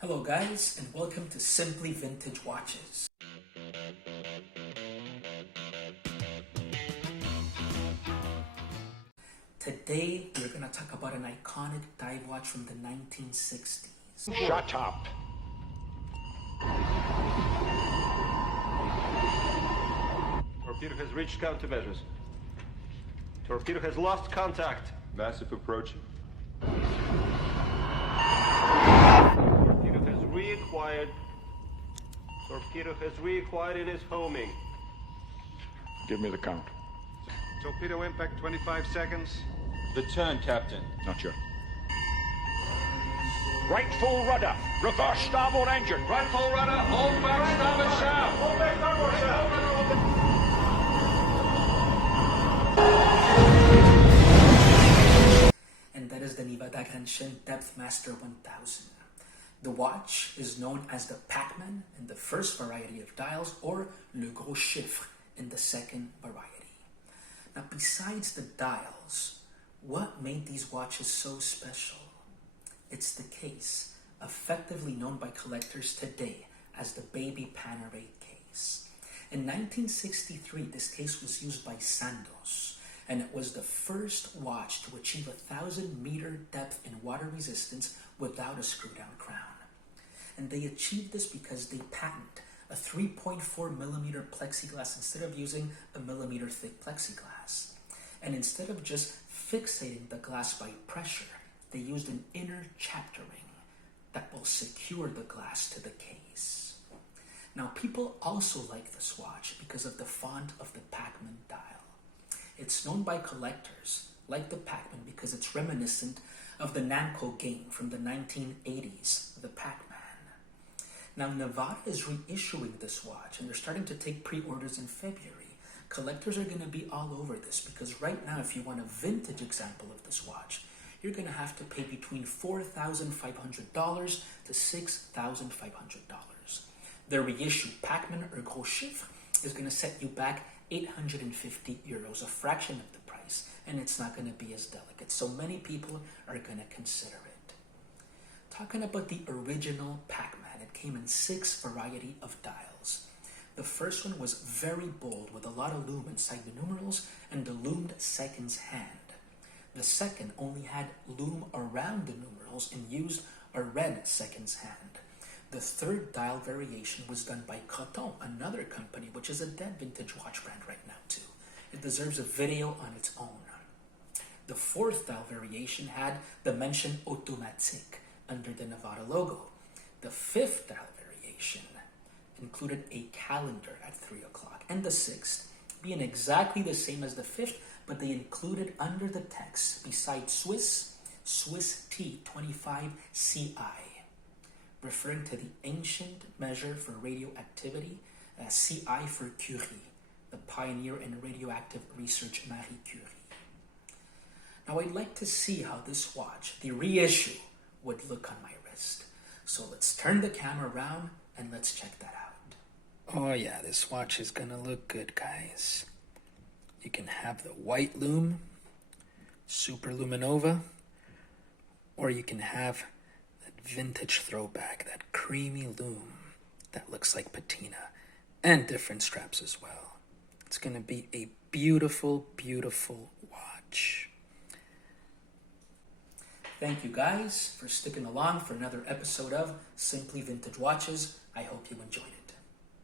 Hello guys, and welcome to Simply Vintage Watches. Today, we're going to talk about an iconic dive watch from the 1960s. Shut up! Torpedo has reached countermeasures. Torpedo has lost contact. Massive approaching. Torpedo has reacquired. Torpedo has reacquired in his homing. Give me the count. Torpedo impact 25 seconds. The turn, Captain. Not yet. Right full rudder. Reverse starboard engine. Right full rudder, hold back starboard shaft. Hold back starboard shaft. And that is the Nivada Grenchen Depth Master 1000. The watch is known as the PACMAN in the first variety of dials, or Le Gros Chiffre in the second variety. Now, besides the dials, what made these watches so special? It's the case, effectively known by collectors today as the Baby Panerai case. In 1963, this case was used by Sandoz, and it was the first watch to achieve 1,000-meter depth in water resistance without a screw-down crown. And they achieved this because they patented a 3.4 millimeter plexiglass instead of using a millimeter thick plexiglass. And instead of just fixating the glass by pressure, they used an inner chapter ring that will secure the glass to the case. Now, people also like this watch because of the font of the PACMAN dial. It's known by collectors, like the PACMAN, because it's reminiscent of the Namco game from the 1980s, the PACMAN. Now, Nivada is reissuing this watch, and they're starting to take pre-orders in February. Collectors are going to be all over this, because right now, if you want a vintage example of this watch, you're going to have to pay between $4,500 to $6,500. The reissue PACMAN or Gros Chiffre is going to set you back €850, a fraction of the price, and it's not going to be as delicate. So many people are going to consider it. Talking about the original PACMAN, it came in 6 variety of dials. The first one was very bold with a lot of lume inside the numerals and the loomed seconds hand. The second only had lume around the numerals and used a red seconds hand. The third dial variation was done by Croton, another company which is a dead vintage watch brand right now too. It deserves a video on its own. The fourth dial variation had the mention automatique under the Nivada logo. The fifth dial variation included a calendar at 3 o'clock. And the sixth, being exactly the same as the fifth, but they included under the text, besides Swiss T25 CI, referring to the ancient measure for radioactivity, CI for Curie, the pioneer in radioactive research Marie Curie. Now, I'd like to see how this watch, the reissue, would look on my wrist. So let's turn the camera around and let's check that out. Oh yeah, this watch is gonna look good, guys. You can have the white lume, super luminova, or you can have that vintage throwback, that creamy lume that looks like patina, and different straps as well. It's gonna be a beautiful, beautiful watch. Thank you guys for sticking along for another episode of Simply Vintage Watches. I hope you enjoyed.